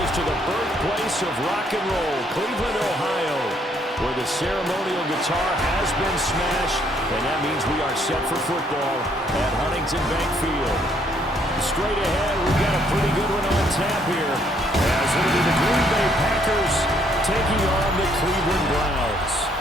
us to the birthplace of rock and roll, Cleveland, Ohio, where the ceremonial guitar has been smashed, and that means we are set for football at Huntington Bank Field. Straight ahead, we've got a pretty good one on tap here, as it'll be the Green Bay Packers taking on the Cleveland Browns.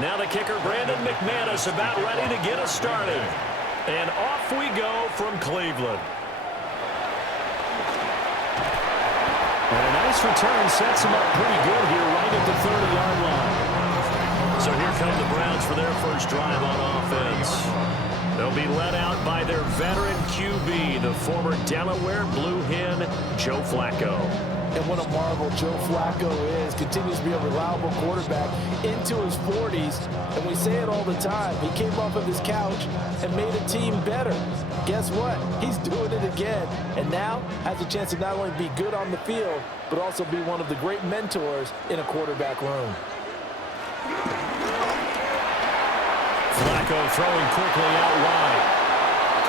Now the kicker, Brandon McManus, about ready to get us started. And off we go from Cleveland. And a nice return sets him up pretty good here right at the 30-yard line. So here come the Browns for their first drive on offense. They'll be led out by their veteran QB, the former Delaware Blue Hen, Joe Flacco. And what a marvel Joe Flacco is. Continues to be a reliable quarterback into his 40s. And we say it all the time. He came off of his couch and made a team better. Guess what? He's doing it again. And now has a chance to not only be good on the field, but also be one of the great mentors in a quarterback room. Flacco throwing quickly out wide.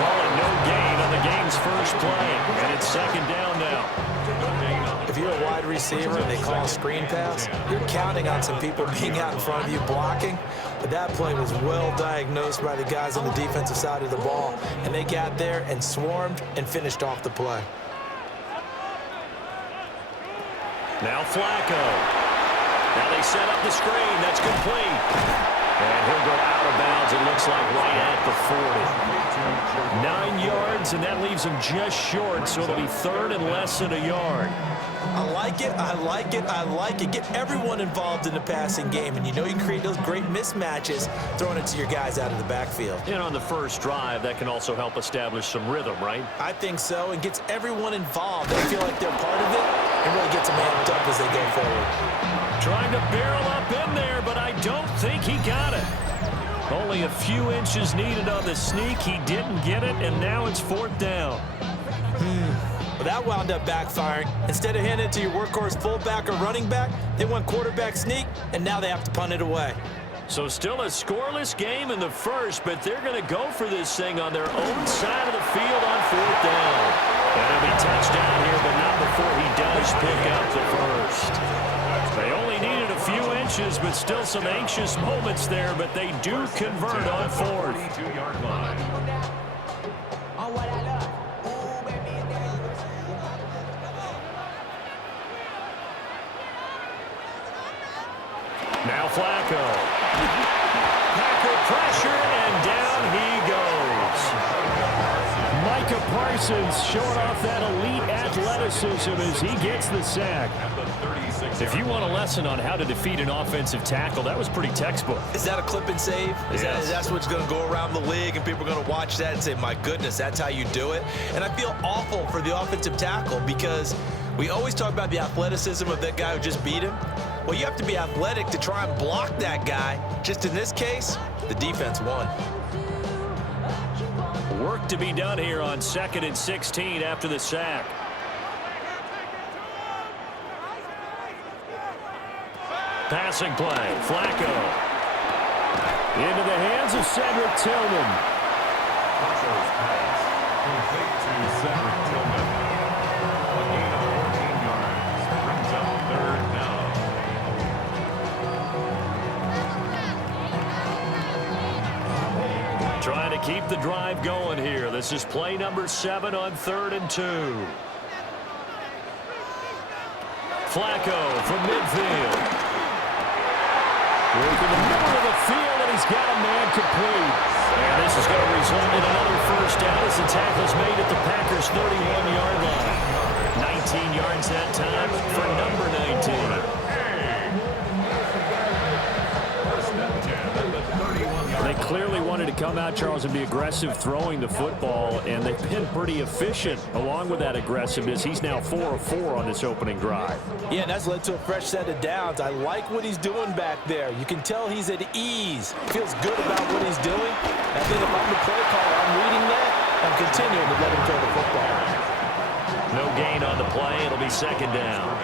Calling no gain on the game's first play. And it's second down now. If you're a wide receiver and they call a screen pass, you're counting on some people being out in front of you blocking. But that play was well diagnosed by the guys on the defensive side of the ball. And they got there and swarmed and finished off the play. Now Flacco. Now they set up the screen. That's complete. And he'll go out of bounds, it looks like, right at the 40. 9 yards, and that leaves him just short, so it'll be third and less than a yard. I like it, I like it, I like it. Get everyone involved in the passing game, and you know you can create those great mismatches throwing it to your guys out of the backfield. And on the first drive, that can also help establish some rhythm, right? I think so, and gets everyone involved. They feel like they're part of it, and really gets them amped up as they go forward. Trying to barrel up in there, but I don't think he got it. Only a few inches needed on the sneak. He didn't get it, and now it's fourth down. Well, that wound up backfiring. Instead of handing it to your workhorse fullback or running back, they went quarterback sneak, and now they have to punt it away. So still a scoreless game in the first, but they're going to go for this thing on their own side of the field on fourth down. And it'll be touchdown here, but not before he does pick up the first. They only needed a few inches, but still some anxious moments there, but they do convert on fourth. Now Flacco. Packer pressure, and down he goes. Micah Parsons showing off that elite athleticism as he gets the sack. If you want a lesson on how to defeat an offensive tackle, that was pretty textbook. Is that a clip and save? That's what's going to go around the league, and people are going to watch that and say, my goodness, that's how you do it? And I feel awful for the offensive tackle because we always talk about the athleticism of that guy who just beat him. Well, you have to be athletic to try and block that guy. Just in this case, the defense won. Work to be done here on 2nd and 16 after the sack. Passing play, Flacco. Into the hands of Cedric Tillman. Pass. Complete to Cedric Tillman. A gain of 14 yards. Brings up third down. Trying to keep the drive going here. This is play number 7 on 3rd and 2. Flacco from midfield. Work in the middle of the field, and he's got a man complete. And this is going to result in another first down as the tackle's made at the Packers' 31-yard line. 19 yards that time for number 19. They clearly wanted wanted to come out, Charles, and be aggressive throwing the football, and they've been pretty efficient along with that aggressiveness. He's now 4 of 4 on this opening drive. Yeah, and that's led to a fresh set of downs. I like what he's doing back there. You can tell he's at ease. Feels good about what he's doing. I think if I'm the play caller, I'm reading that. I'm continuing to let him throw the football. No gain on the play. It'll be second down.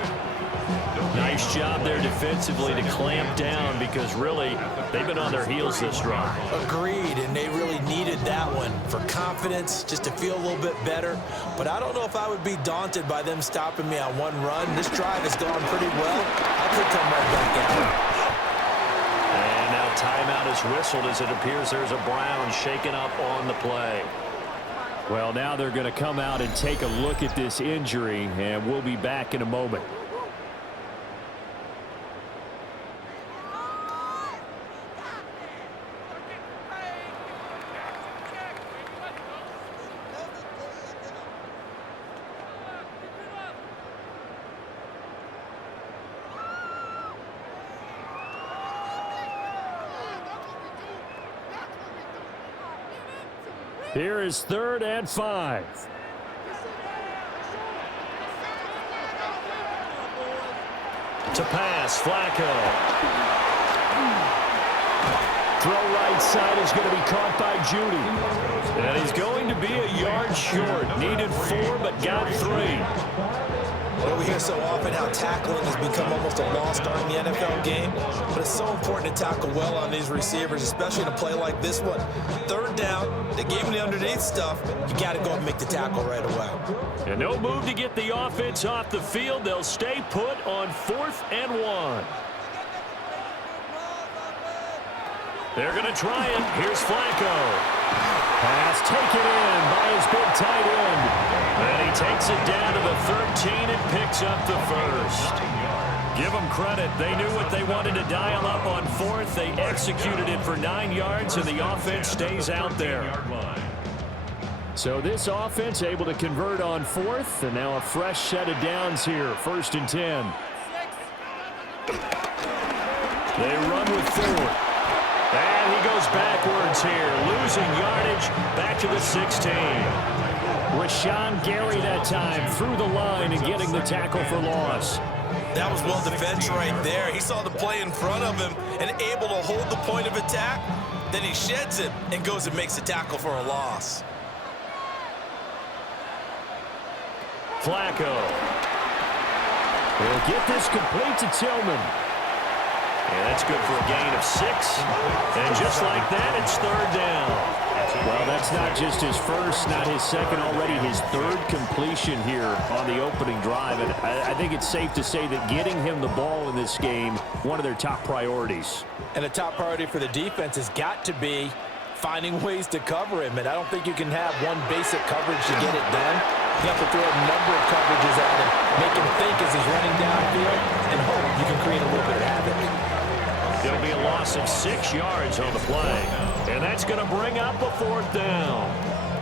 Nice job there defensively to clamp down because really they've been on their heels this drive. Agreed, and they really needed that one for confidence, just to feel a little bit better. But I don't know if I would be daunted by them stopping me on one run. This drive has gone pretty well. I could come right back out. And now timeout is whistled as it appears there's a Brown shaken up on the play. Well, now they're going to come out and take a look at this injury, and we'll be back in a moment. Here is 3rd and 5. To pass, Flacco. Throw right side is going to be caught by Judy. And he's going to be a yard short. Needed 4, but got 3. Well, we hear so often how tackling has become almost a lost art in the NFL game, but it's so important to tackle well on these receivers, especially in a play like this one. 3rd down, they gave him the underneath stuff. You got to go and make the tackle right away. And no move to get the offense off the field. They'll stay put on 4th and 1. They're going to try it. Here's Flacco. Pass taken in by his big tight end. And he takes it down to the 13 and picks up the first. Give them credit. They knew what they wanted to dial up on 4th. They executed it for 9 yards, and the offense stays out there. So this offense able to convert on 4th, and now a fresh set of downs here. 1st and 10. They run with 4. And he goes backwards here, losing yardage back to the 16. Rashawn Gary that time through the line and getting the tackle for loss. That was well defended right there. He saw the play in front of him and able to hold the point of attack. Then he sheds it and goes and makes a tackle for a loss. Flacco will get this complete to Tillman. And that's good for a gain of 6. And just like that, it's 3rd down. Well, that's not just his first, not his second, already his 3rd completion here on the opening drive. And I think it's safe to say that getting him the ball in this game, one of their top priorities. And a top priority for the defense has got to be finding ways to cover him. And I don't think you can have one basic coverage to get it done. You have to throw a number of coverages at him, make him think as he's running downfield, and hope you can create a little bit of havoc. It'll be a loss of 6 yards on the play. And that's going to bring up a 4th down.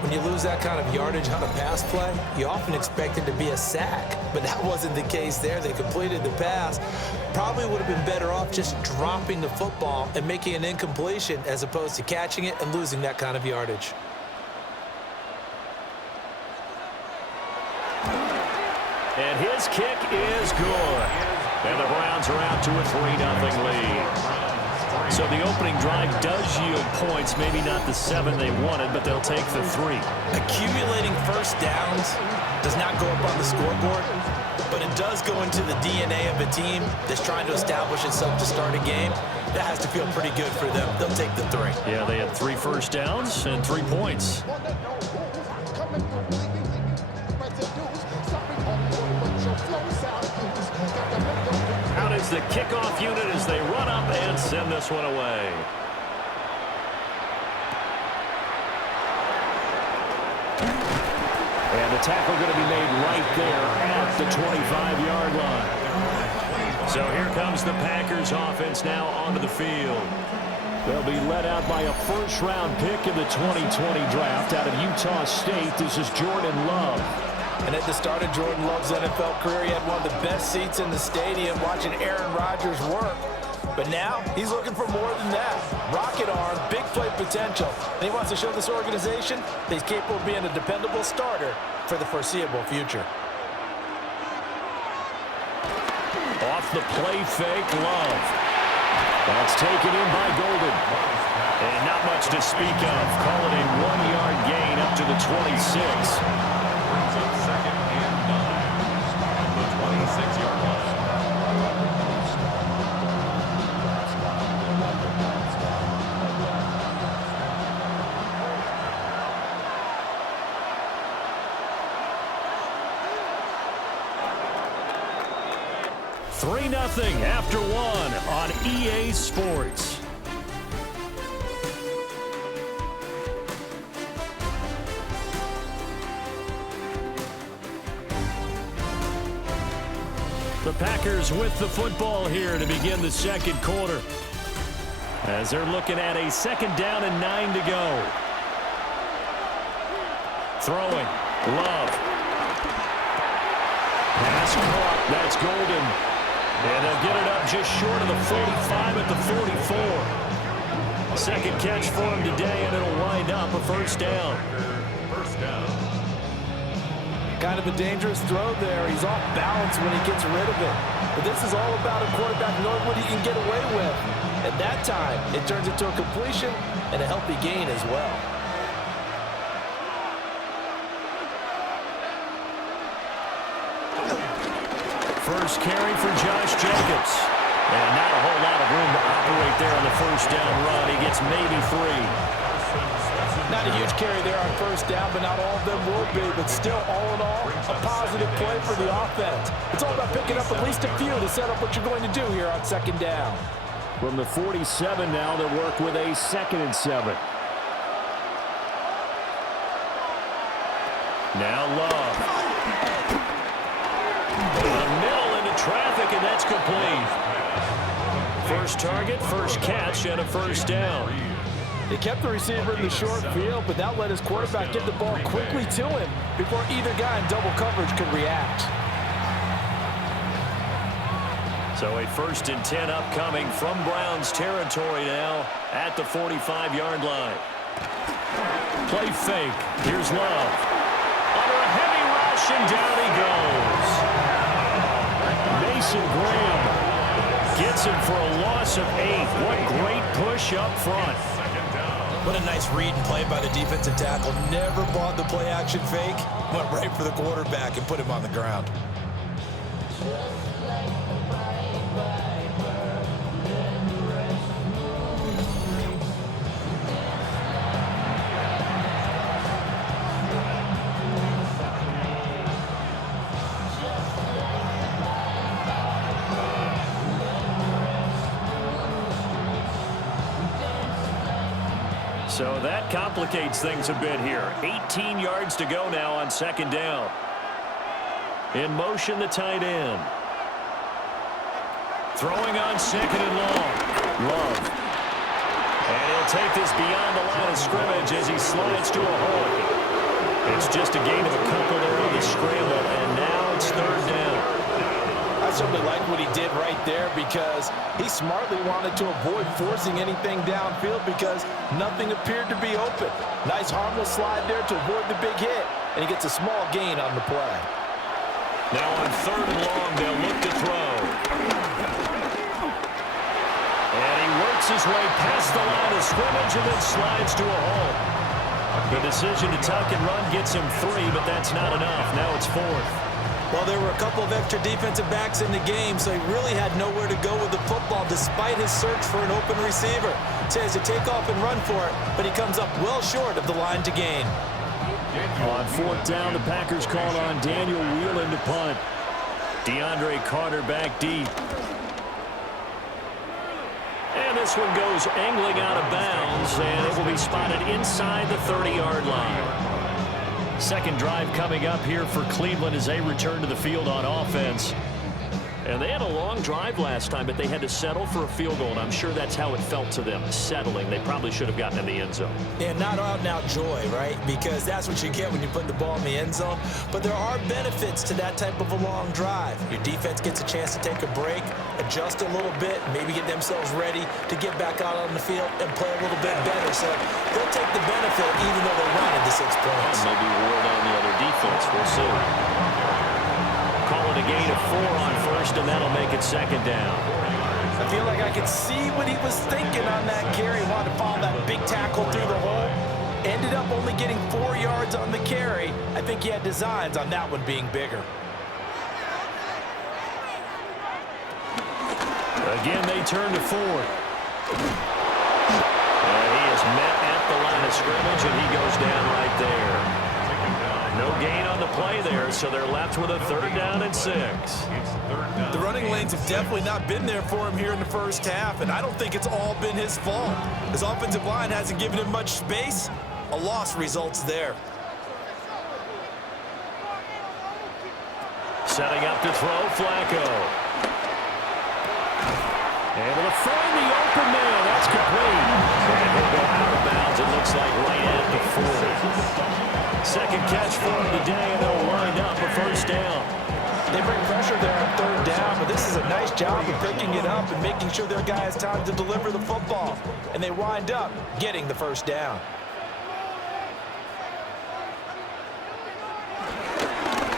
When you lose that kind of yardage on a pass play, you often expect it to be a sack. But that wasn't the case there. They completed the pass. Probably would have been better off just dropping the football and making an incompletion as opposed to catching it and losing that kind of yardage. And his kick is good. And the Browns are out to a 3-0 lead. So the opening drive does yield points, maybe not the 7 they wanted, but they'll take the 3. Accumulating first downs does not go up on the scoreboard, but it does go into the DNA of a team that's trying to establish itself to start a game. That has to feel pretty good for them. They'll take the 3. Yeah, they had 3 first downs and 3 points. Out is the kickoff unit as they run up and send this one away. And the tackle going to be made right there at the 25-yard line. So here comes the Packers offense now onto the field. They'll be led out by a first-round pick in the 2020 draft out of Utah State. This is Jordan Love. And at the start of Jordan Love's NFL career, he had one of the best seats in the stadium watching Aaron Rodgers work. But now he's looking for more than that. Rocket arm, big play potential. And he wants to show this organization that he's capable of being a dependable starter for the foreseeable future. Off the play fake, Love. That's taken in by Golden. And not much to speak of. Call it a 1-yard gain up to the 26. Brings up 2nd and 9 on the 26-yard line. Three 3-0 after one on EA Sports. The Packers with the football here to begin the second quarter, as they're looking at a 2nd down and 9 to go. Throwing, Love. Pass caught, that's Golden. And they'll get it up just short of the 45 at the 44. Second catch for him today, and it'll wind up a 1st down. First down. Kind of a dangerous throw there. He's off balance when he gets rid of it. But this is all about a quarterback knowing what he can get away with. At that time, it turns into a completion and a healthy gain as well. First carry for Josh Jacobs. And not a whole lot of room to operate there on the 1st down run. He gets maybe 3. Not a huge carry there on 1st down, but not all of them will be. But still, all in all, a positive play for the offense. It's all about picking up at least a few to set up what you're going to do here on 2nd down. From the 47 now, they'll work with a 2nd and 7. Now Love. In the middle into traffic, and that's complete. First target, first catch, and a 1st down. They kept the receiver in the short field, but that let his quarterback get the ball quickly to him before either guy in double coverage could react. So a 1st and 10 upcoming from Browns territory now at the 45-yard line. Play fake. Here's Love. Under a heavy rush, and down he goes. Mason Graham gets him for a loss of 8. What great push up front. What a nice read and play by the defensive tackle. Never bought the play-action fake. Went right for the quarterback and put him on the ground. So that complicates things a bit here. 18 yards to go now on 2nd down. In motion, the tight end. Throwing on 2nd and long. Love. And he'll take this beyond the line of scrimmage as he slides to a hole. It's just a gain of a couple there on the scramble, and now it's 3rd down. I certainly like what he did right there because he smartly wanted to avoid forcing anything downfield because nothing appeared to be open. Nice harmless slide there to avoid the big hit, and he gets a small gain on the play. Now on 3rd and long, they'll look to throw. And he works his way past the line of scrimmage and then slides to a hole. The decision to tuck and run gets him 3, but that's not enough. Now it's 4th. Well, there were a couple of extra defensive backs in the game, so he really had nowhere to go with the football despite his search for an open receiver. So he has to take off and run for it, but he comes up well short of the line to gain. On 4th down, the Packers call on Daniel Whelan to punt. DeAndre Carter back deep. And this one goes angling out of bounds, and it will be spotted inside the 30-yard line. Second drive coming up here for Cleveland as they return to the field on offense. And they had a long drive last time, but they had to settle for a field goal, and I'm sure that's how it felt to them, settling. They probably should have gotten in the end zone. Yeah, not out-and-out joy, right? Because that's what you get when you put the ball in the end zone. But there are benefits to that type of a long drive. Your defense gets a chance to take a break, adjust a little bit, maybe get themselves ready to get back out on the field and play a little bit better. So they'll take the benefit even though they wanted the 6 points. And maybe wear down the other defense. We'll see. Call it a gain of 4 on first, and that'll make it second down. I feel like I could see what he was thinking on that carry. He wanted to follow that big tackle through the hole. Ended up only getting 4 yards on the carry. I think he had designs on that one being bigger. Again, they turn to Ford. And he is met at the line of scrimmage, and he goes down right there. No gain on the play there, so they're left with a 3rd down and 6. The running lanes have definitely not been there for him here in the first half, and I don't think it's all been his fault. His offensive line hasn't given him much space. A loss results there. Setting up to throw, Flacco. Able to find the open man. That's complete. And he'll go out of bounds, it looks like, right at the 40. Second catch for him today, and they'll wind up a 1st down. They bring pressure there on 3rd down, but this is a nice job of picking it up and making sure their guy has time to deliver the football. And they wind up getting the 1st down.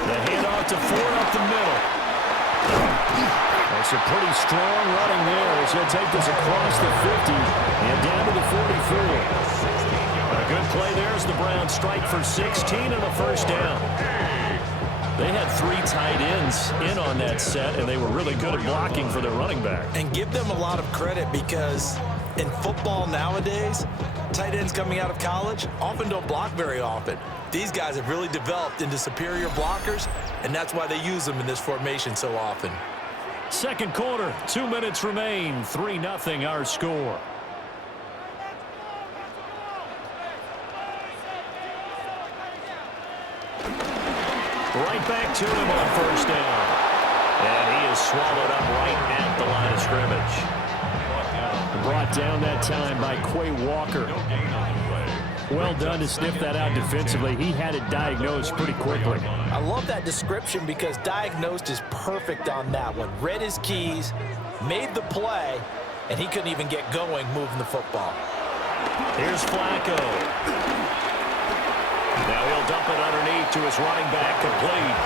The handoff to Ford up the middle. That's a pretty strong running there as he'll take this across the 50 and down to the 44. A good play there as the Browns strike for 16 and a 1st down. They had 3 tight ends in on that set, and they were really good at blocking for their running back. And give them a lot of credit because in football nowadays, tight ends coming out of college often don't block very often. These guys have really developed into superior blockers, and that's why they use them in this formation so often. Second quarter, 2 minutes remain, 3-0 our score. Right back to him on 1st down. And he is swallowed up right at the line of scrimmage. Brought down that time by Quay Walker. Well done to sniff that out defensively. He had it diagnosed pretty quickly. I love that description because diagnosed is perfect on that one. Read his keys, made the play, and he couldn't even get going moving the football. Here's Flacco. Now he'll dump it underneath to his running back, complete.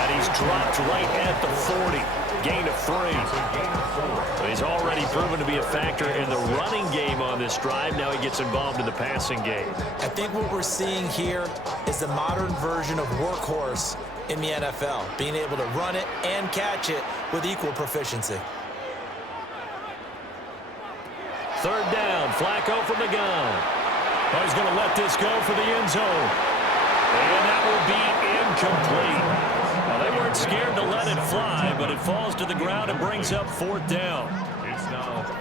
And he's dropped right at the 40. Gain of 3. He's already proven to be a factor in the running game on this drive. Now he gets involved in the passing game. I think what we're seeing here is the modern version of workhorse in the NFL, being able to run it and catch it with equal proficiency. 3rd down, Flacco from the gun. Oh, he's going to let this go for the end zone. And that will be incomplete. Well, they weren't scared to let it fly, but it falls to the ground and brings up 4th down.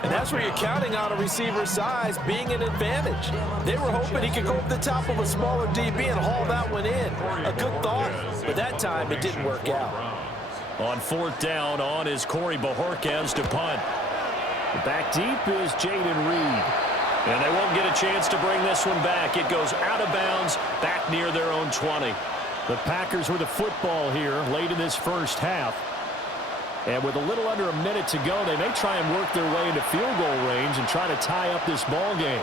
And that's where you're counting on a receiver's size being an advantage. They were hoping he could go up the top of a smaller DB and haul that one in. A good thought, but that time it didn't work out. On 4th down, on is Corey Bojorquez to punt. Back deep is Jaden Reed. And they won't get a chance to bring this one back. It goes out of bounds back near their own 20. The Packers with the football here late in this first half. And with a little under a minute to go, they may try and work their way into field goal range and try to tie up this ball game.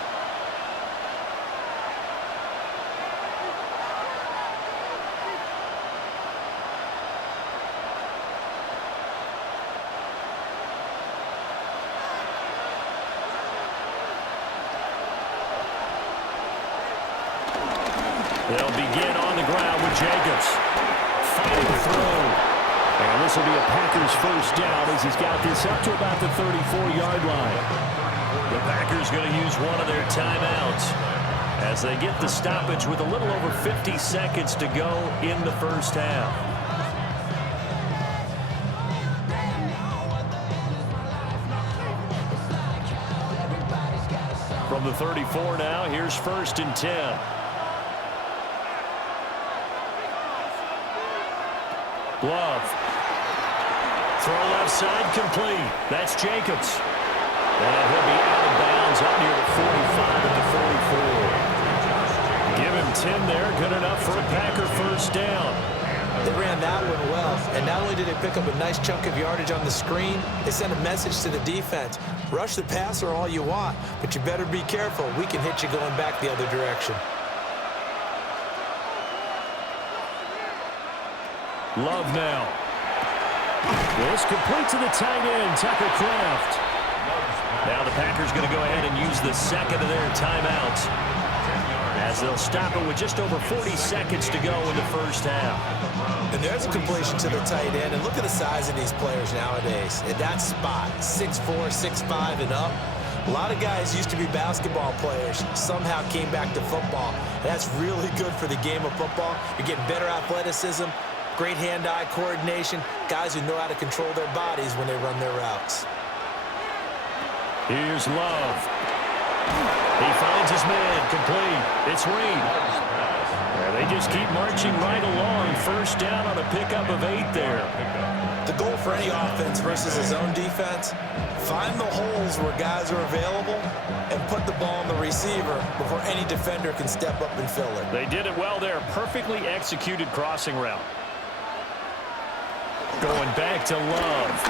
They'll begin on the ground with Jacobs. Fighting through. And this will be a Packers 1st down as he's got this up to about the 34-yard line. The Packers going to use one of their timeouts as they get the stoppage with a little over 50 seconds to go in the first half. From the 34 now, here's 1st and 10. Love Throw left side complete. That's Jacobs. And he'll be out of bounds up near the 45 at the 44. Give him 10 there. Good enough for a Packer first down. They ran that one well, and not only did they pick up a nice chunk of yardage on the screen, they sent a message to the defense. Rush the passer all you want, but you better be careful. We can hit you going back the other direction. Love now. This complete to the tight end, Tucker Kraft. Now the Packers going to go ahead and use the second of their timeouts, as they'll stop it with just over 40 seconds to go in the first half. And there's a completion to the tight end. And look at the size of these players nowadays. At that spot, 6'4", 6'5", and up. A lot of guys used to be basketball players, somehow came back to football. And that's really good for the game of football. You're getting better athleticism, great hand-eye coordination, guys who know how to control their bodies when they run their routes. Here's Love. He finds his man, complete. It's Reed. They just keep marching right along. First down on a pickup of 8 there. The goal for any offense versus his own defense, find the holes where guys are available and put the ball on the receiver before any defender can step up and fill it. They did it well there. Perfectly executed crossing route. Going back to Love.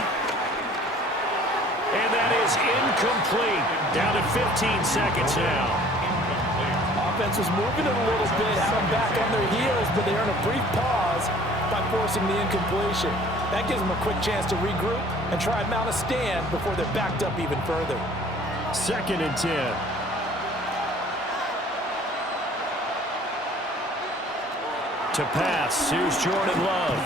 And that is incomplete. Down to 15 seconds now. Offense was moving it a little bit, had them back on their heels, but they earned a brief pause by forcing the incompletion. That gives them a quick chance to regroup and try and mount a stand before they're backed up even further. 2nd and 10. To pass, here's Jordan Love.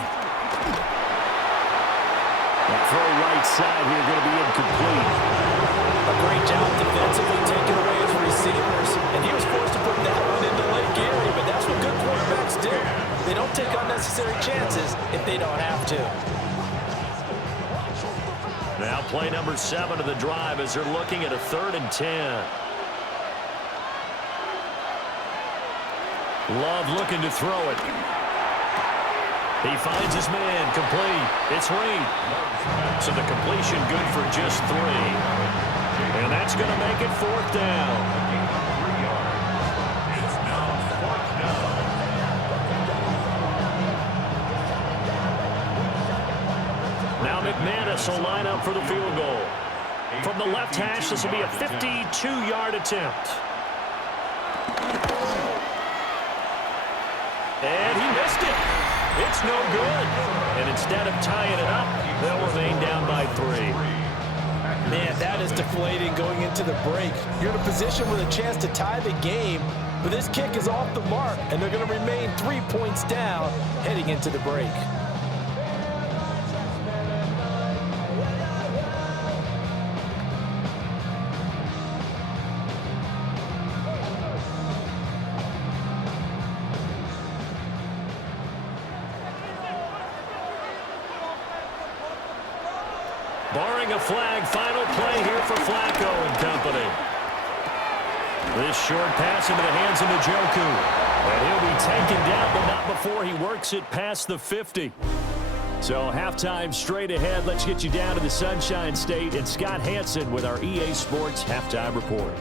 That throw right side here going to be incomplete. A great job defensively taking away his receivers, and he was forced to put that one into Lake Erie, but that's what good quarterbacks do. They don't take unnecessary chances if they don't have to. Now play number 7 of the drive as they're looking at a 3rd and 10. Love looking to throw it. He finds his man, complete. It's Reed. So the completion good for just 3. And that's going to make it 4th down. Now McManus will line up for the field goal. From the left hash, this will be a 52-yard attempt. And he missed it. It's no good. And instead of tying it up, they'll remain down by 3. Man, that is deflating going into the break. You're in a position with a chance to tie the game, but this kick is off the mark, and they're going to remain 3 points down heading into the break. Barring a flag, final play here for Flacco and company. This short pass into the hands of Njoku. And he'll be taken down, but not before he works it past the 50. So halftime straight ahead. Let's get you down to the Sunshine State and Scott Hansen with our EA Sports Halftime Report.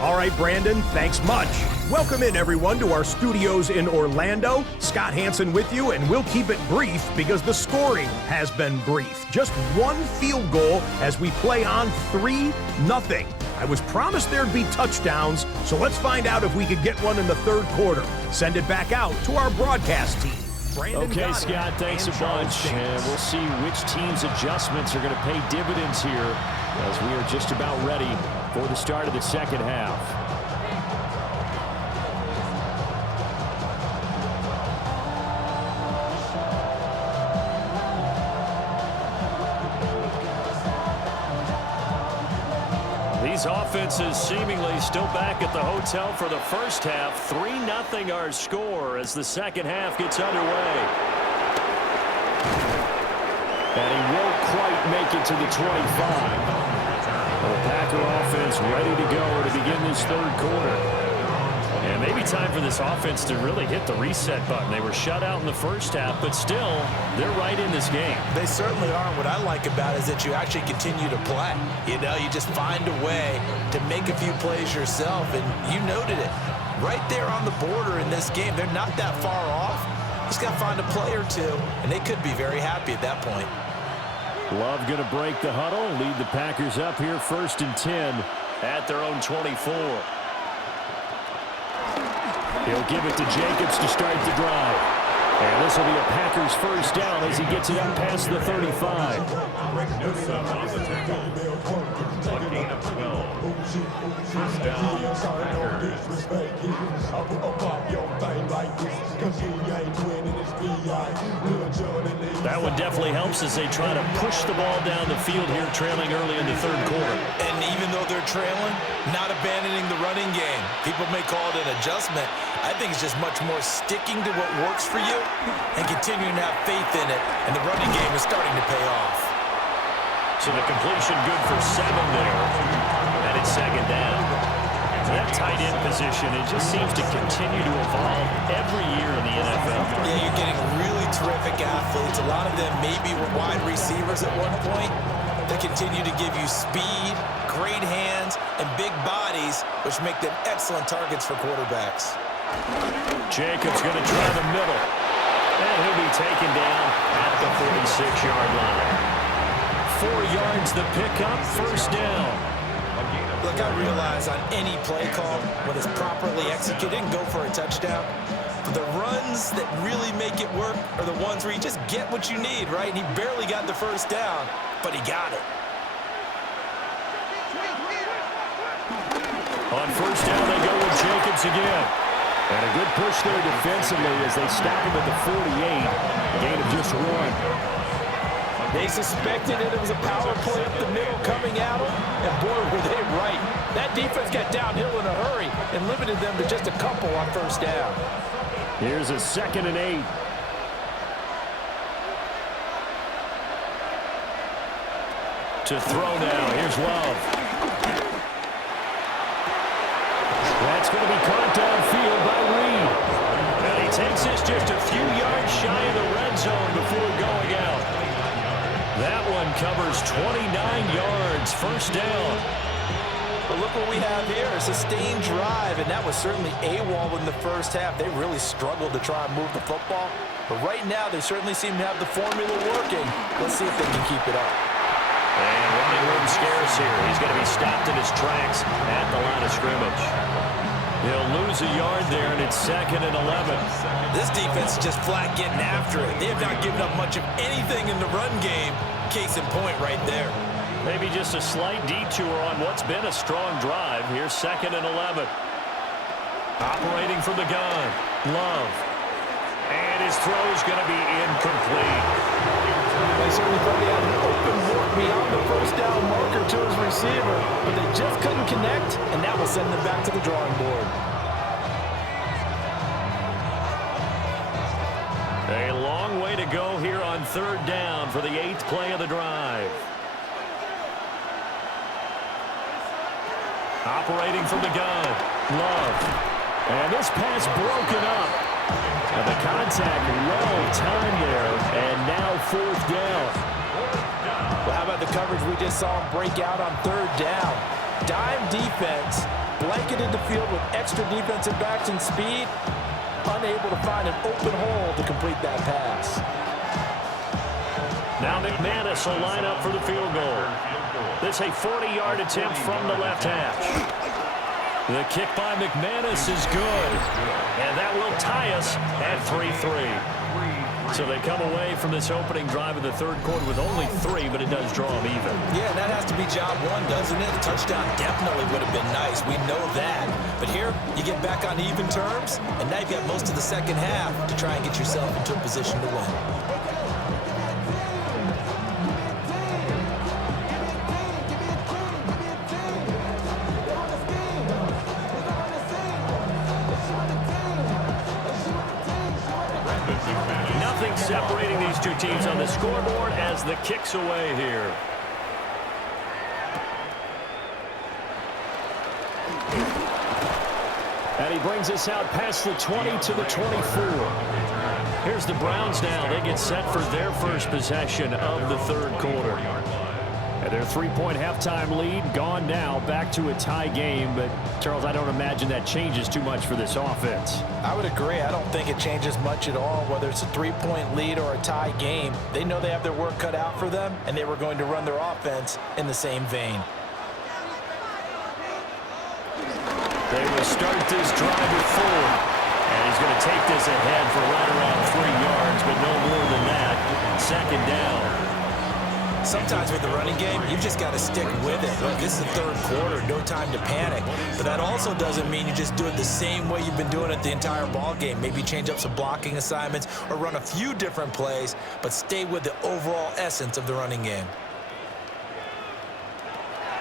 All right, Brandon, thanks much. Welcome in, everyone, to our studios in Orlando. Scott Hansen with you, and we'll keep it brief because the scoring has been brief. Just one field goal as we play on 3-0. I was promised there'd be touchdowns, so let's find out if we could get one in the 3rd quarter. Send it back out to our broadcast team. Brandon okay, Scott, thanks a bunch. And we'll see which team's adjustments are going to pay dividends here as we are just about ready for the start of the 2nd half. These offenses seemingly still back at the hotel for the first half. 3-0 our score as the 2nd half gets underway. And he won't quite make it to the 25. The Packer offense ready to go to begin this 3rd quarter. And maybe time for this offense to really hit the reset button. They were shut out in the first half, but still, they're right in this game. They certainly are. What I like about it is that you actually continue to play. You know, you just find a way to make a few plays yourself, and you noted it. Right there on the border in this game, they're not that far off. Just got to find a play or two, and they could be very happy at that point. Love going to break the huddle, lead the Packers up here 1st and 10 at their own 24. He'll give it to Jacobs to start the drive. And this will be a Packers first down as he gets it up past the 35. No subs on the tackle. A gain of 12. First down, Packers. That one definitely helps as they try to push the ball down the field here, trailing early in the 3rd quarter. And even though they're trailing, not abandoning the running game. People may call it an adjustment. I think it's just much more sticking to what works for you and continuing to have faith in it. And the running game is starting to pay off. So the completion good for 7 there. And it's 2nd down. That tight end position, it just seems to continue to evolve every year in the NFL. Yeah, you're getting really terrific athletes. A lot of them maybe were wide receivers at one point. They continue to give you speed, great hands, and big bodies, which make them excellent targets for quarterbacks. Jacobs going to try the middle. And he'll be taken down at the 46-yard line. 4 yards the pickup, 1st down. Look, I realize on any play call, when it's properly executed, and go for a touchdown. But the runs that really make it work are the ones where you just get what you need, right? And he barely got the 1st down, but he got it. On 1st down, they go with Jacobs again. And a good push there defensively as they stop him at the 48. Gain of just 1. They suspected it was a power play up the middle coming at them, and boy, were they right. That defense got downhill in a hurry and limited them to just a couple on 1st down. Here's a 2nd and 8. To throw now, here's Love. That's going to be caught downfield by Reed. And he takes this just a few yards shy of the red zone before going out. That one covers 29 yards, 1st down. But look what we have here, a sustained drive, and that was certainly AWOL in the 1st half. They really struggled to try and move the football. But right now, they certainly seem to have the formula working. Let's see if they can keep it up. And running room scarce here. He's going to be stopped in his tracks at the line of scrimmage. He'll lose a yard there, and it's 2nd and 11. This defense is just flat getting after it. They have not given up much of anything in the run game. Case in point right there. Maybe just a slight detour on what's been a strong drive. Here's 2nd and 11. Operating from the gun. Love. And his throw's going to be incomplete. They certainly thought he had an open look beyond the 1st down marker to his receiver, but they just couldn't connect, and that will send them back to the drawing board. A long way to go here on 3rd down for the 8th play of the drive. Operating from the gun. Love. And this pass broken up. And the contact well timed there. And now 4th down. Well, how about the coverage we just saw him break out on 3rd down? Dime defense, blanketed the field with extra defensive backs and speed, unable to find an open hole to complete that pass. Now McManus will line up for the field goal. This a 40-yard attempt from the left hash. The kick by McManus is good. And that will tie us at 3-3. So they come away from this opening drive of the 3rd quarter with only 3, but it does draw them even. Yeah, that has to be job 1, doesn't it? A touchdown definitely would have been nice. We know that. But here, you get back on even terms, and now you've got most of the 2nd half to try and get yourself into a position to win. Nothing separating these two teams on the scoreboard as the kick's away here. And he brings us out past the 20 to the 24. Here's the Browns now. They get set for their first possession of the third quarter. And their 3-point halftime lead gone now, back to a tie game. But, Charles, I don't imagine that changes too much for this offense. I would agree. I don't think it changes much at all, whether it's a 3-point lead or a tie game. They know they have their work cut out for them, and they were going to run their offense in the same vein. They will start this drive with Ford. And he's going to take this ahead for right around 3 yards, but no more than that. Second down. Sometimes with the running game, you've just got to stick with it. Look, this is the third quarter, no time to panic. But that also doesn't mean you just do it the same way you've been doing it the entire ball game. Maybe change up some blocking assignments or run a few different plays, but stay with the overall essence of the running game.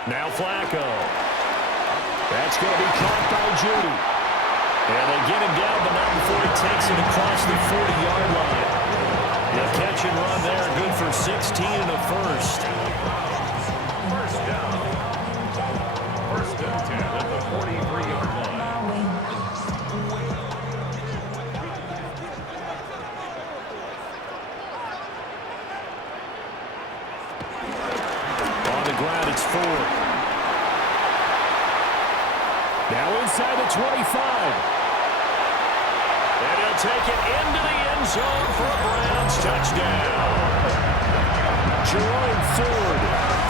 Now Flacco. That's going to be caught by Judy. And they get him down, but not before he takes it across the 40-yard line. The catch and run there, good for 16 and a first. First down. First and 10 at the 43-yard line. On the ground, it's Ford. Now inside the 25. And he'll take it into the end zone for a Browns touchdown. Jerome Ford,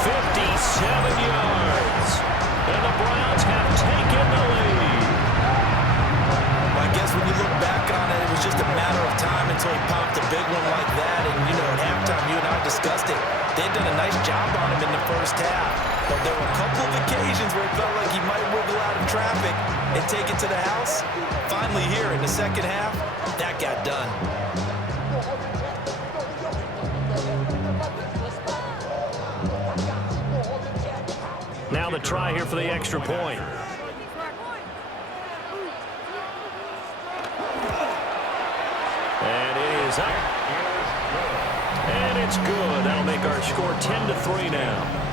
57 yards. And the Browns have taken the lead. Well, I guess when you look back on it, it was just a matter of time until he popped a big one like that. And, you know, at halftime, you and I discussed it. They'd done a nice job on him in the first half. But there were a couple of occasions where it felt like he might wiggle out of traffic and take it to the house. Finally here in the second half, that got done. Now the try here for the extra point. And it is up. And it's good. That'll make our score 10-3 now.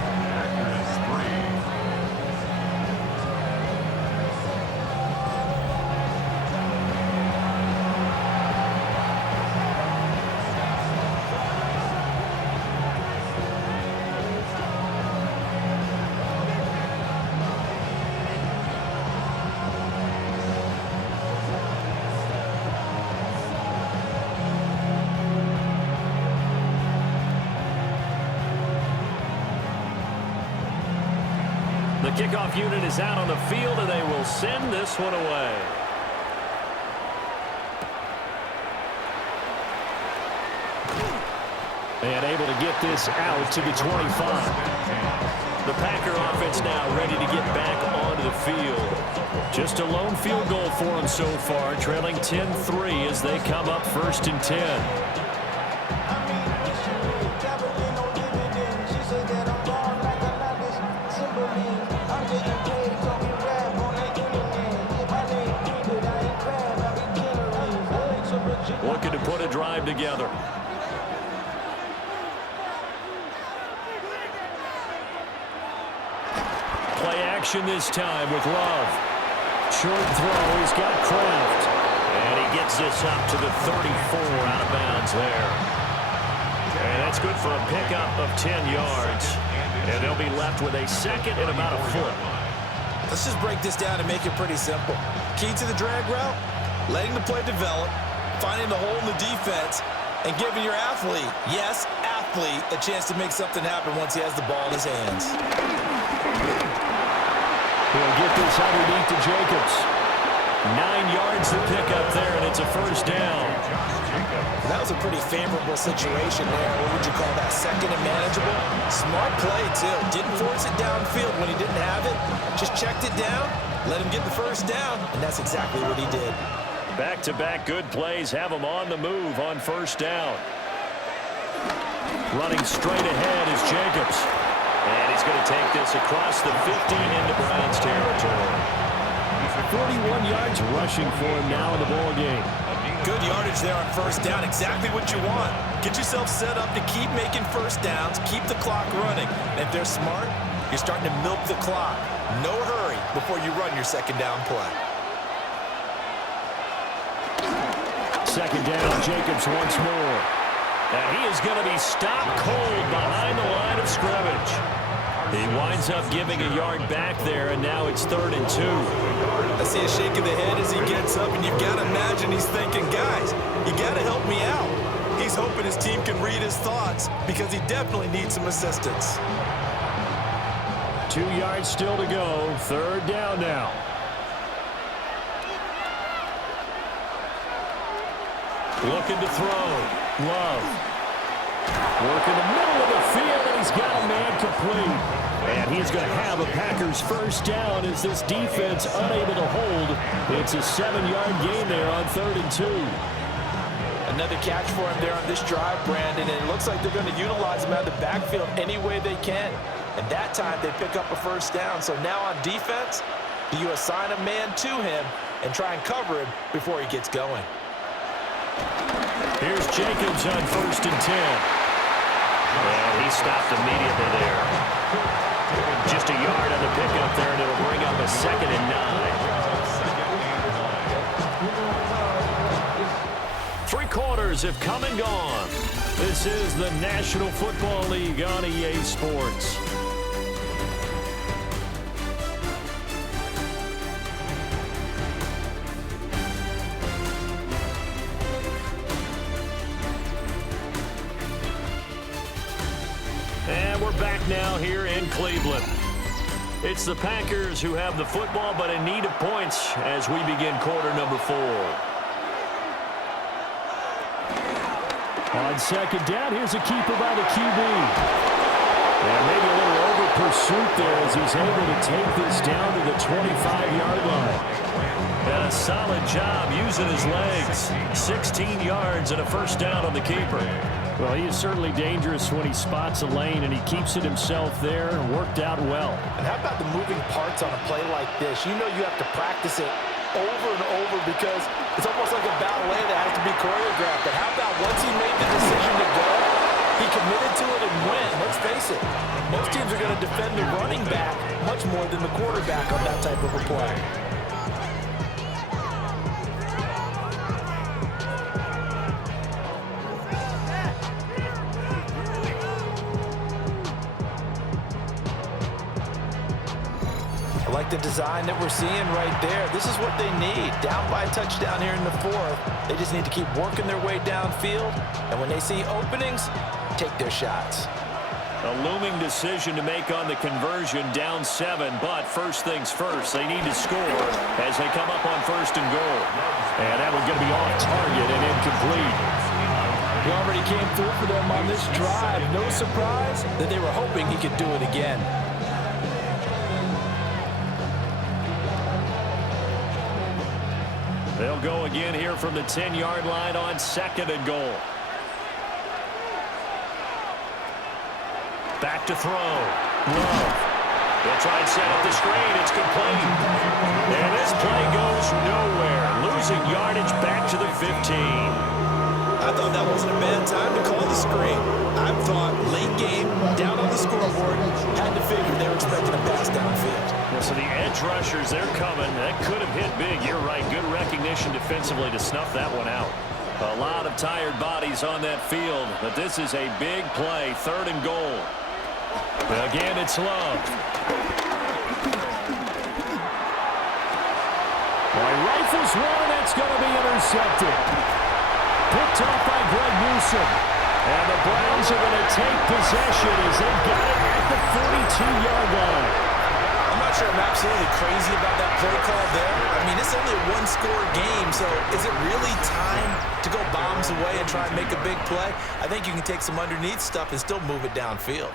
The kickoff unit is out on the field, and they will send this one away. And able to get this out to the 25. The Packer offense now ready to get back onto the field. Just a lone field goal for them so far, trailing 10-3 as they come up 1st and 10. Looking to put a drive together. Play action this time with Love. Short throw, he's got Kraft. And he gets this up to the 34 out of bounds there. And that's good for a pickup of 10 yards. And they'll be left with a second and about a foot. Let's just break this down and make it pretty simple. Key to the drag route, letting the play develop, finding the hole in the defense, and giving your athlete, yes, athlete, a chance to make something happen once he has the ball in his hands. He'll get this underneath to Jacobs. 9 yards to pick up there, and it's a first down. That was a pretty favorable situation there. What would you call that? Second and manageable? Smart play, too. Didn't force it downfield when he didn't have it. Just checked it down, let him get the first down, and that's exactly what he did. Back-to-back good plays have him on the move on first down. Running straight ahead is Jacobs. And he's going to take this across the 15 into Browns territory. 41 yards rushing for him now in the ball game. Good yardage there on first down. Exactly what you want. Get yourself set up to keep making first downs, keep the clock running. And if they're smart, you're starting to milk the clock. No hurry before you run your second down play. second down. Jacobs once more. And he is going to be stopped cold behind the line of scrimmage. He winds up giving a yard back there, and now it's 3rd and 2. I see a shake of the head as he gets up, and you've got to imagine he's thinking, guys, you got to help me out. He's hoping his team can read his thoughts because he definitely needs some assistance. 2 yards still to go. 3rd down now. Looking to throw. Love. Work in the middle of the field, and he's got a man complete. And he's going to have a Packers first down as this defense unable to hold. It's a 7-yard gain there on 3rd and 2. Another catch for him there on this drive, Brandon, and it looks like they're going to utilize him out of the backfield any way they can. And that time they pick up a first down. So now on defense, do you assign a man to him and try and cover him before he gets going? Here's Jacobs on 1st and 10. And he stopped immediately there. Just a yard on the pickup there, and it'll bring up a 2nd and 9. 3 quarters have come and gone. This is the National Football League on EA Sports. And we're back now here in Cleveland. It's the Packers who have the football, but in need of points as we begin quarter number 4. On 2nd down, here's a keeper by the QB. And maybe a little over pursuit there as he's able to take this down to the 25-yard line. And a solid job using his legs. 16 yards and a first down on the keeper. Well, he is certainly dangerous when he spots a lane, and he keeps it himself there and worked out well. And how about the moving parts on a play like this? You know you have to practice it over and over because it's almost like a ballet that has to be choreographed. But how about once he made the decision to go, he committed to it and went. Let's face it, most teams are going to defend the running back much more than the quarterback on that type of a play. I like the design that we're seeing right there. This is what they need. Down by a touchdown here in the 4th. They just need to keep working their way downfield. And when they see openings, take their shots. A looming decision to make on the conversion, down 7. But first things first, they need to score as they come up on 1st and goal. And that one's going to be off target and incomplete. He already came through for them on this drive. No surprise that they were hoping he could do it again. They'll go again here from the 10-yard line on 2nd and goal. Back to throw. Love. They'll try and set up the screen. It's complete. And this play goes nowhere. Losing yardage back to the 15. I thought that wasn't a bad time to call the screen. I thought late game, down on the scoreboard, had to figure they were expecting a pass downfield. Yeah, so the edge rushers, they're coming. That could have hit big. You're right. Good recognition defensively to snuff that one out. A lot of tired bodies on that field, but this is a big play. 3rd and goal. Again, it's Love. Boy, rifles one, and it's going to be intercepted. Picked off by Greg Newsome. And the Browns are going to take possession as they've got it at the 42-yard line. I'm not sure I'm absolutely crazy about that play call there. I mean, it's only a one-score game, so is it really time to go bombs away and try and make a big play? I think you can take some underneath stuff and still move it downfield.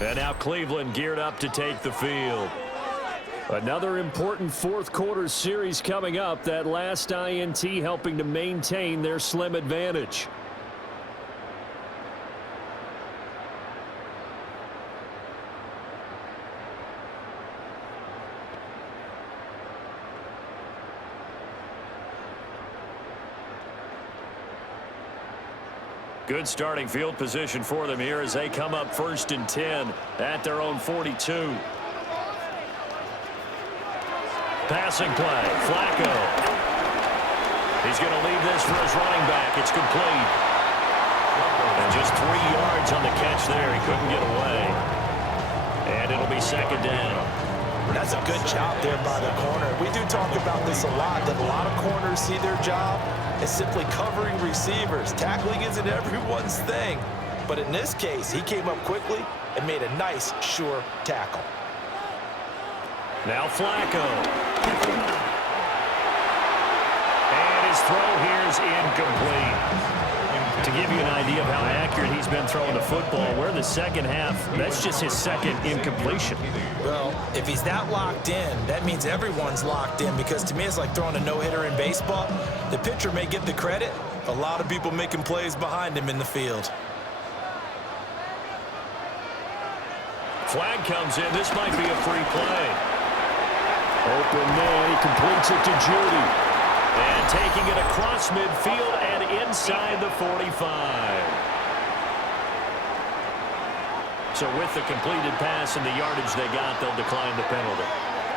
And now Cleveland geared up to take the field. Another important 4th quarter series coming up. That last INT helping to maintain their slim advantage. Good starting field position for them here as they come up 1st and 10 at their own 42. passing play. Flacco. He's going to leave this for his running back. It's complete. And just 3 yards on the catch there. He couldn't get away. And it'll be second down. That's a good job there by the corner. We do talk about this a lot, that a lot of corners see their job as simply covering receivers. Tackling isn't everyone's thing. But in this case, he came up quickly and made a nice, sure tackle. Now Flacco. And his throw here is incomplete. To give you an idea of how accurate he's been throwing the football, we're in the second half. That's just his second incompletion. Well, if he's that locked in, that means everyone's locked in, because to me it's like throwing a no-hitter in baseball. The pitcher may get the credit, a lot of people making plays behind him in the field. Flag comes in. This might be a free play. Open man. He completes it to Judy. And taking it across midfield and inside the 45. So with the completed pass and the yardage they got, they'll decline the penalty.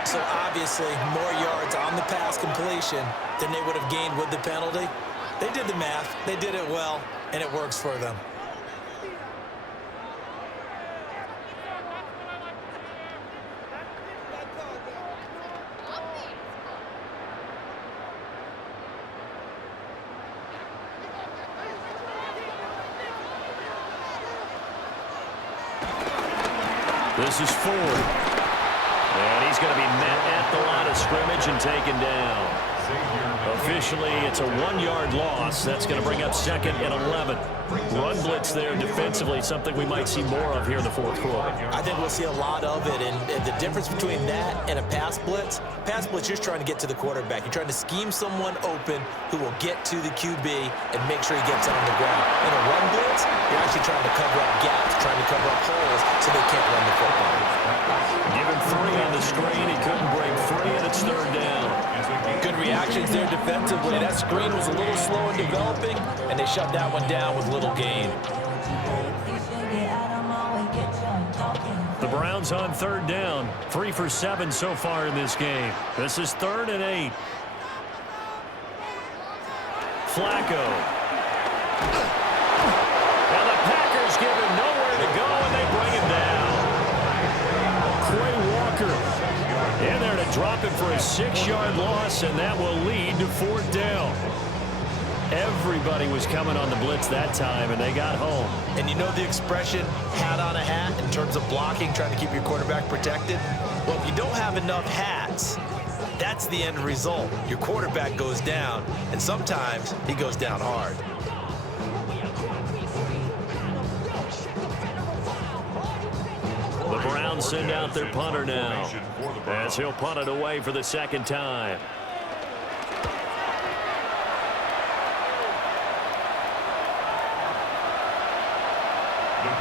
So obviously more yards on the pass completion than they would have gained with the penalty. They did the math. They did it well, and it works for them. This is Ford. And he's going to be met at the line of scrimmage and taken down. Officially, it's a 1-yard loss. That's going to bring up second and 11. Run blitz there defensively, something we might see more of here in the fourth quarter. I think we'll see a lot of it, and the difference between that and a pass blitz, you're trying to get to the quarterback. You're trying to scheme someone open who will get to the QB and make sure he gets on the ground. In a run blitz, you're actually trying to cover up gaps, trying to cover up holes so they can't run the football. Give him 3 on the screen. He couldn't break free, and it's third down. Good reactions there defensively. That screen was a little slow in developing, and they shut that one down with little gain. The Browns on third down. 3 for 7 so far in this game. This is 3rd and 8. Flacco. And the Packers give him nowhere to go, and they bring him down. Quay Walker in there to drop him for a 6-yard loss, and that will lead to 4th down. Everybody was coming on the blitz that time, and they got home. And you know the expression, hat on a hat, in terms of blocking, trying to keep your quarterback protected? Well, if you don't have enough hats, that's the end result. Your quarterback goes down, and sometimes he goes down hard. The Browns send out their punter now, as he'll punt it away for the second time.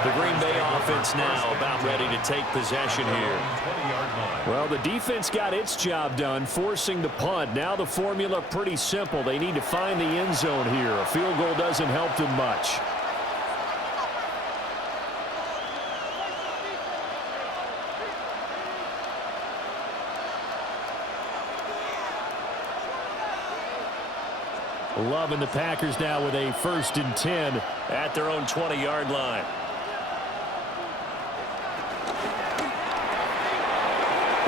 The Green Bay offense now about ready to take possession here. Well, the defense got its job done, forcing the punt. Now the formula pretty simple. They need to find the end zone here. A field goal doesn't help them much. Loving the Packers now with a 1st and 10 at their own 20-yard line.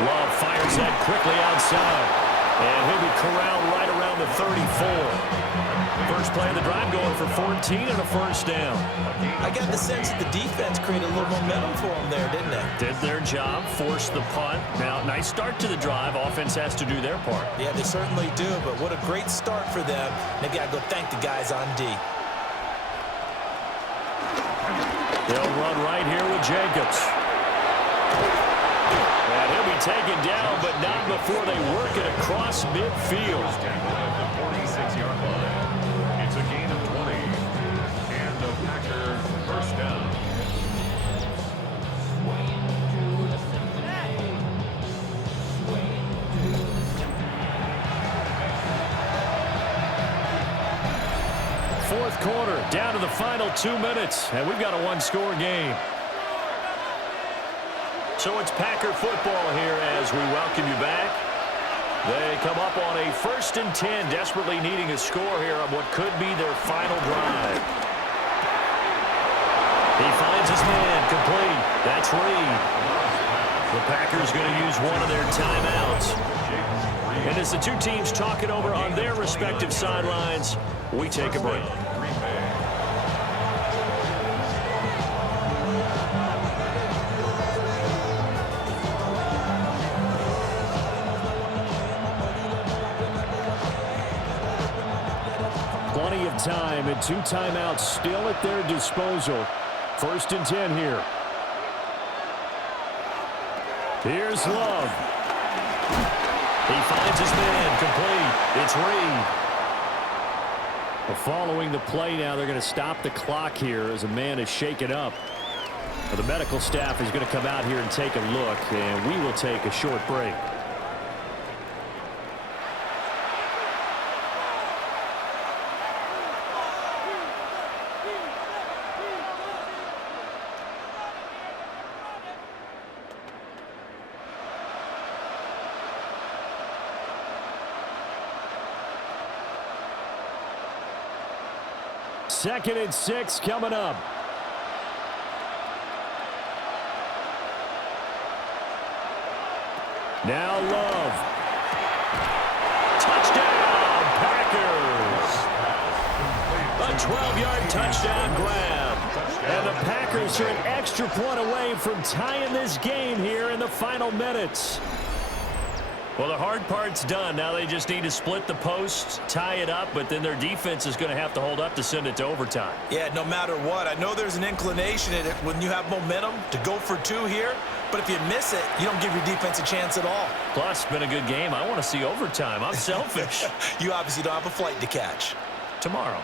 Love fires that quickly outside, and he'll be corralled right around the 34. First play of the drive going for 14 and a 1st down. I got the sense that the defense created a little momentum for them there, didn't they? Did their job, forced the punt. Now, nice start to the drive. Offense has to do their part. Yeah, they certainly do, but what a great start for them. They've got to go thank the guys on D. They'll run right here with Jacobs. And he'll be taken down, but not before they work it across midfield. At the 46-yard line. It's a gain of 20. And the Packer 1st down. Fourth quarter, down to the final 2 minutes, and we've got a 1-score game. So it's Packer football here as we welcome you back. They come up on a 1st and 10, desperately needing a score here on what could be their final drive. He finds his man, complete. That's Reed. The Packers going to use one of their timeouts. And as the two teams talk it over on their respective sidelines, we take a break. Plenty of time and 2 timeouts still at their disposal. 1st and 10 here. Here's Love. He finds his man, complete. It's Reed. Well, following the play now, they're going to stop the clock here as a man is shaken up. Well, the medical staff is going to come out here and take a look, and we will take a short break. Second and 6 coming up. Now Love. Touchdown, Packers. A 12-yard touchdown grab. And the Packers are an extra point away from tying this game here in the final minutes. Well, the hard part's done. Now they just need to split the posts, tie it up, but then their defense is going to have to hold up to send it to overtime. Yeah, no matter what. I know there's an inclination in it when you have momentum to go for 2 here, but if you miss it, you don't give your defense a chance at all. Plus, it's been a good game. I want to see overtime. I'm selfish. You obviously don't have a flight to catch. Tomorrow.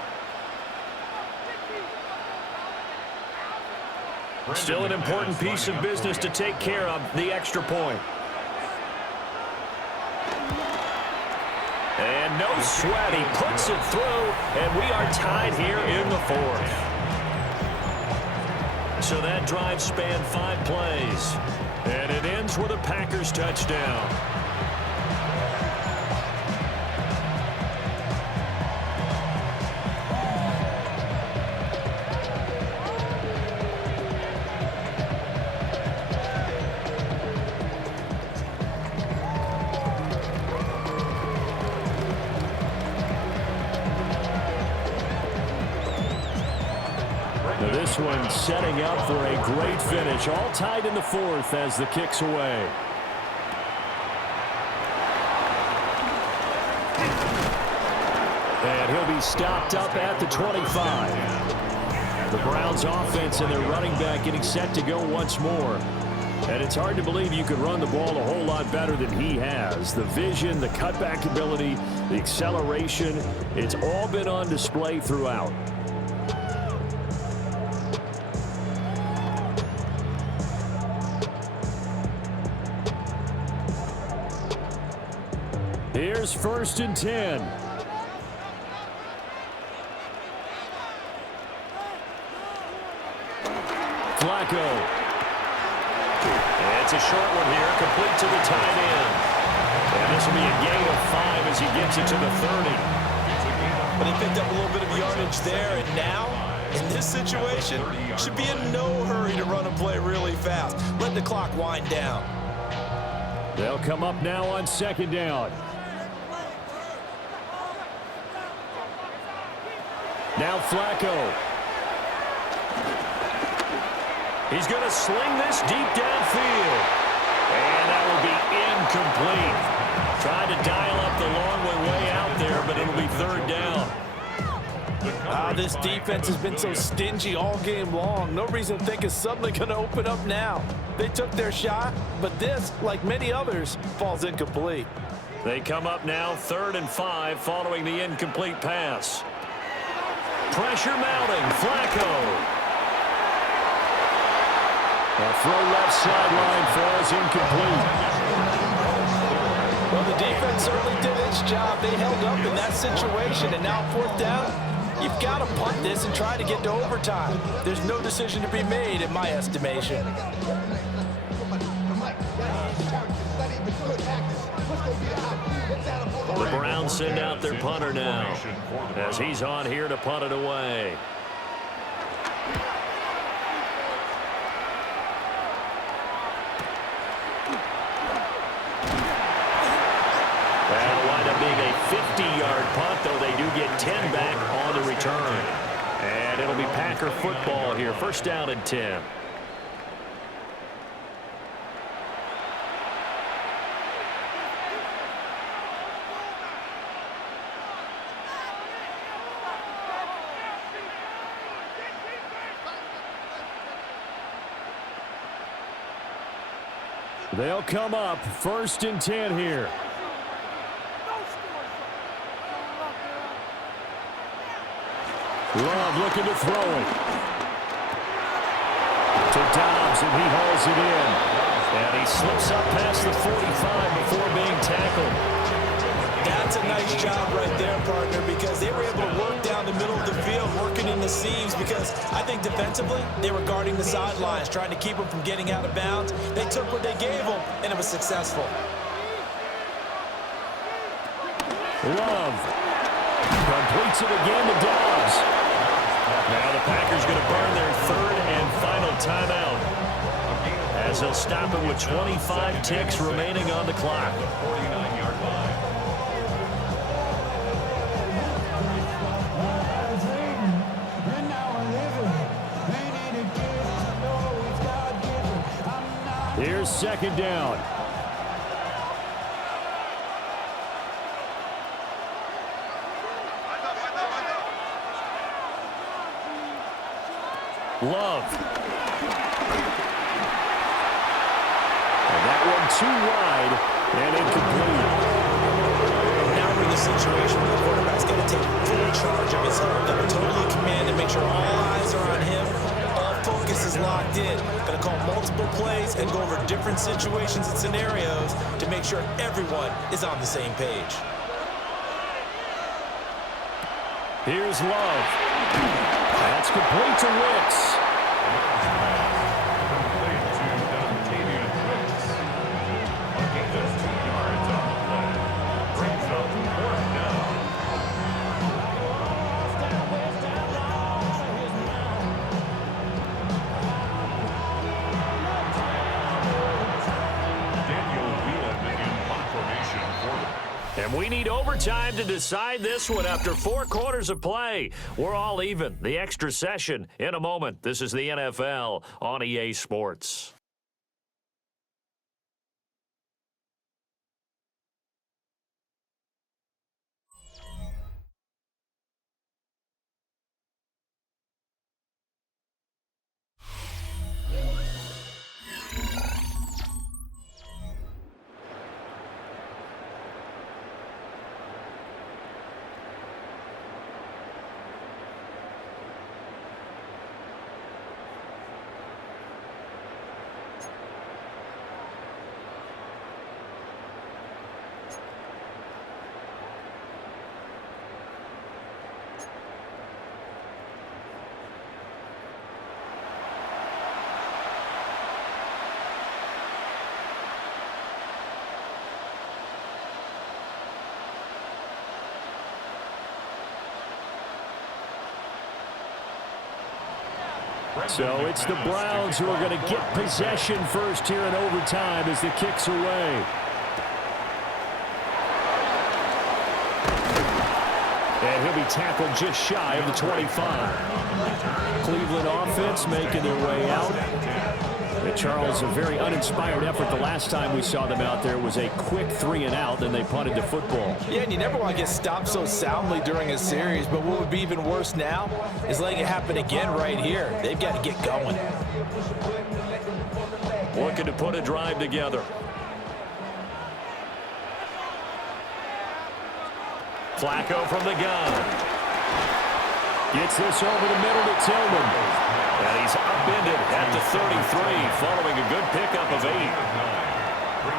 Still an important piece of business to take care of, the extra point. And no sweat, he puts it through, and we are tied here in the 4th. So that drive spanned 5 plays, and it ends with a Packers touchdown. This one setting up for a great finish. All tied in the 4th as the kick's away. And he'll be stopped up at the 25. The Browns offense and their running back getting set to go once more. And it's hard to believe you could run the ball a whole lot better than he has. The vision, the cutback ability, the acceleration, it's all been on display throughout. Here's 1st and 10. Flacco. And it's a short one here, complete to the tight end. And this will be a gain of 5 as he gets it to the 30. But he picked up a little bit of yardage there, and now, in this situation, should be in no hurry to run a play really fast. Let the clock wind down. They'll come up now on 2nd down. Now Flacco. He's going to sling this deep downfield. And that will be incomplete. Tried to dial up the long way out there, but it'll be 3rd down. This defense has been so stingy all game long. No reason to think it's suddenly going to open up now. They took their shot, but this, like many others, falls incomplete. They come up now 3rd and 5 following the incomplete pass. Pressure mounting. Flacco. A throw left sideline falls incomplete. Well, the defense certainly did its job. They held up in that situation, and now 4th down, you've got to punt this and try to get to overtime. There's no decision to be made in my estimation. The Browns send out their punter now as he's on here to punt it away. That'll wind up being a 50-yard punt, though they do get 10 back on the return. And it'll be Packer football here. First down and 10. They'll come up first and 10 here. Love looking to throw it. To Dobbs, and he hauls it in. And he slips up past the 45 before being tackled. That's a nice job right there, partner, because they were able to work down the middle of the field, working in the seams, because I think defensively they were guarding the sidelines, trying to keep them from getting out of bounds. They took what they gave them, and it was successful. Love completes it again to Dobbs. Now the Packers going to burn their third and final timeout, as they'll stop it with 25 ticks remaining on the clock. Here's second down. Love. And that one too wide and incomplete. Now we're in the situation where the quarterback's got to take full charge of his own. Got to totally command and make sure all eyes are on him. All focus is locked in. Got to call multiple plays and go over different situations and scenarios to make sure everyone is on the same page. Here's Love. That's complete to Wicks. And we need overtime to decide this one after 4 quarters of play. We're all even. The extra session in a moment. This is the NFL on EA Sports. So it's the Browns who are going to get possession first here in overtime as the kick's away. And he'll be tackled just shy of the 25. Cleveland offense making their way out. And Charles, a very uninspired effort. The last time we saw them out there was a quick 3-and-out, then they punted the football. Yeah, and you never want to get stopped so soundly during a series, but what would be even worse now is letting it happen again right here. They've got to get going. Looking to put a drive together. Flacco from the gun. Gets this over the middle to Tillman. And he's upended at the 33 following a good pickup of 8.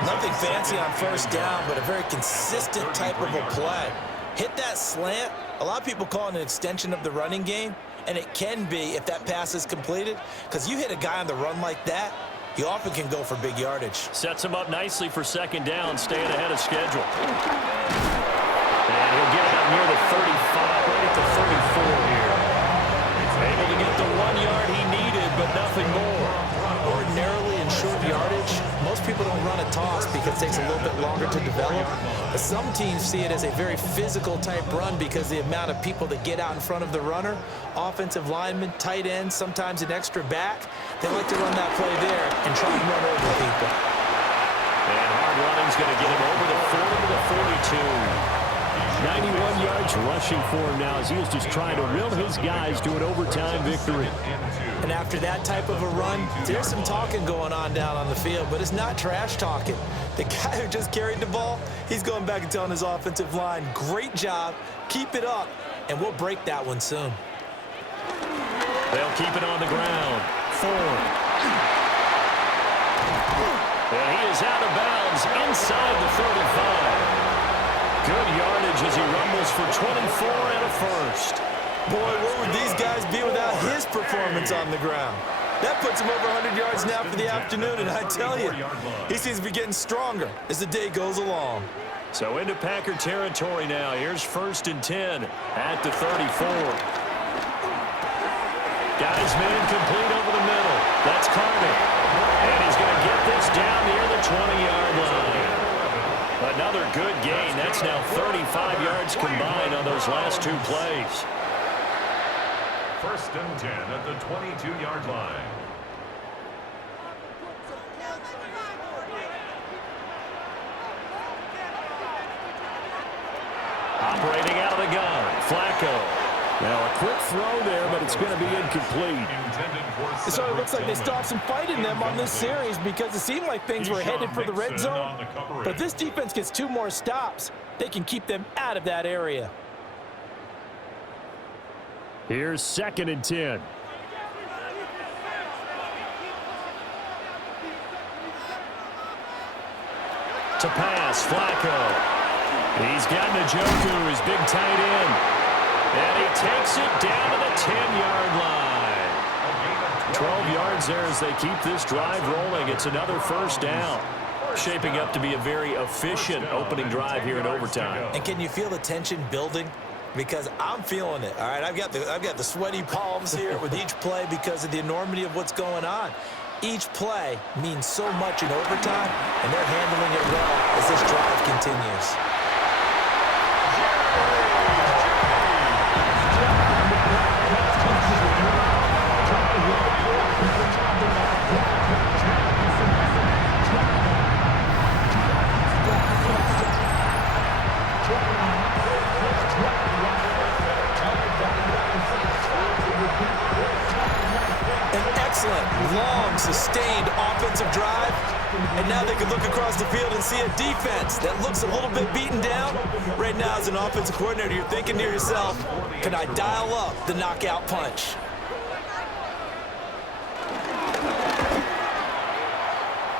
Nothing fancy on first down, but a very consistent type of a play. Hit that slant. A lot of people call it an extension of the running game, and it can be if that pass is completed, because you hit a guy on the run like that, he often can go for big yardage. Sets him up nicely for second down, staying ahead of schedule. And he'll get it up near the 35, right at the 34 here. Able to get the 1 yard he needed, but nothing more. Ordinarily in short yardage, most people don't run a toss because it takes a little bit longer to develop. But some teams see it as a very physical type run because the amount of people that get out in front of the runner, offensive linemen, tight ends, sometimes an extra back, they like to run that play there and try and run over people. And hard running's going to get him over the 40 to the 42. 91 yards rushing for him now as he is just trying to will his guys to an overtime victory. And after that type of a run, there's some talking going on down on the field, but it's not trash talking. The guy who just carried the ball, he's going back and telling his offensive line, great job, keep it up, and we'll break that one soon. They'll keep it on the ground. Ford. And he is out of bounds inside the 35. Good yardage as he rumbles for 24 and a first. Boy, where would these guys be without his performance on the ground? That puts him over 100 yards now for the afternoon, and I tell you, he seems to be getting stronger as the day goes along. So into Packer territory now. Here's 1st and 10 at the 34. Guys, man, complete over the middle. That's Carter. And he's going to get this down near the 20-yard line. Another good gain. That's now 35 yards combined on those last 2 plays. 1st and 10 at the 22-yard line. Operating out of the gun, Flacco. Now a quick throw there, but it's going to be incomplete. It sort of looks like they stopped some fight in them on this series because it seemed like things were headed for the red zone. But this defense gets 2 more stops. They can keep them out of that area. Here's 2nd and 10. To pass, Flacco. He's got Njoku, his big tight end. And he takes it down to the 10-yard line. 12 yards there as they keep this drive rolling. It's another 1st down. Shaping up to be a very efficient opening drive here in overtime. And can you feel the tension building? Because I'm feeling it. All right, I've got the sweaty palms here with each play because of the enormity of what's going on. Each play means so much in overtime, and they're handling it well as this drive continues. Long, sustained offensive drive, and now they can look across the field and see a defense that looks a little bit beaten down. Right now, as an offensive coordinator, you're thinking to yourself, can I dial up the knockout punch?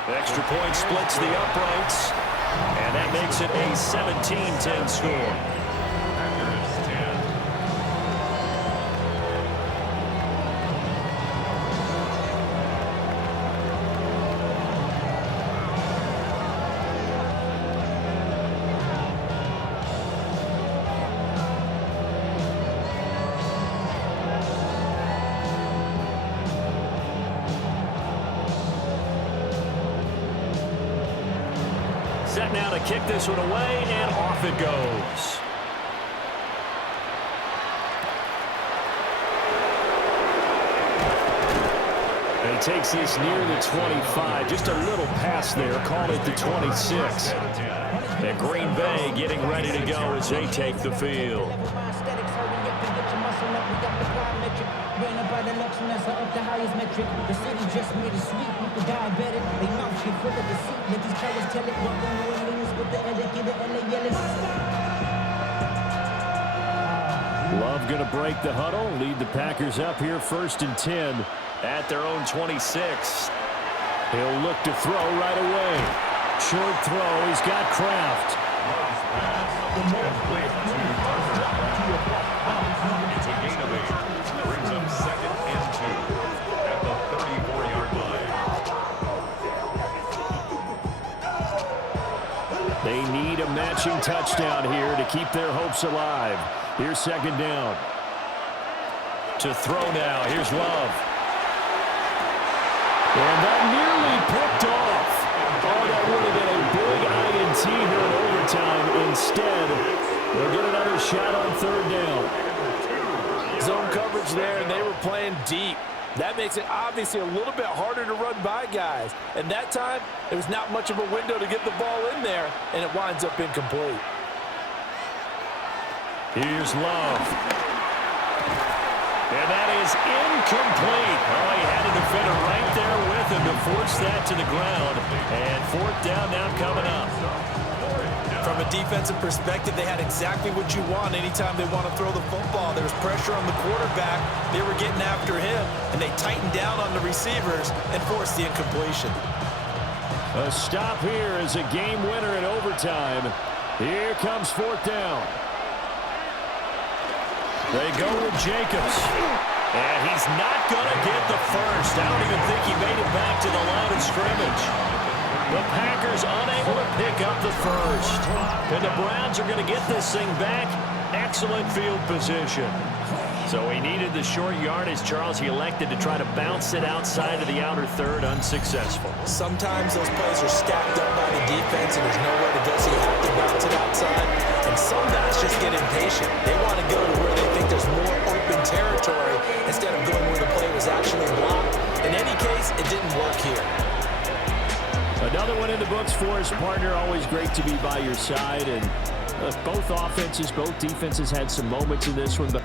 The extra point splits the uprights, and that makes it a 17-10 score. Set now to kick this one away, and off it goes. And he takes this near the 25. Just a little pass there. Call it the 26. And Green Bay getting ready to go as they take the field. Love going to break the huddle, lead the Packers up here 1st and 10 at their own 26. He'll look to throw right away. Short throw, he's got Kraft. It's a gain of 8. Brings up 2nd and 2 at the 34-yard line. They need a matching touchdown here to keep their hopes alive. Here's second down. To throw now. Here's Love. And that nearly picked off. Oh, that would have been a big INT here in overtime. Instead, they'll get another shot on third down. Zone coverage there, and they were playing deep. That makes it obviously a little bit harder to run by guys. And that time, there was not much of a window to get the ball in there, and it winds up incomplete. Here's Love. And that is incomplete. Oh, he had a defender right there with him to force that to the ground. And fourth down now coming up. From a defensive perspective, they had exactly what you want anytime they want to throw the football. There was pressure on the quarterback. They were getting after him, and they tightened down on the receivers and forced the incompletion. A stop here is a game winner in overtime. Here comes fourth down. They go with Jacobs. And he's not going to get the first. I don't even think he made it back to the line of scrimmage. The Packers unable to pick up the first. And the Browns are going to get this thing back. Excellent field position. So he needed the short yardage, Charles. He elected to try to bounce it outside of the outer third, unsuccessful. Sometimes those plays are stacked up by the defense and there's nowhere to go, so you have to bounce it outside. And some guys just get impatient. They want to go to where they think there's more open territory instead of going where the play was actually blocked. In any case, it didn't work here. Another one in the books for his partner. Always great to be by your side. And both offenses, both defenses had some moments in this one. But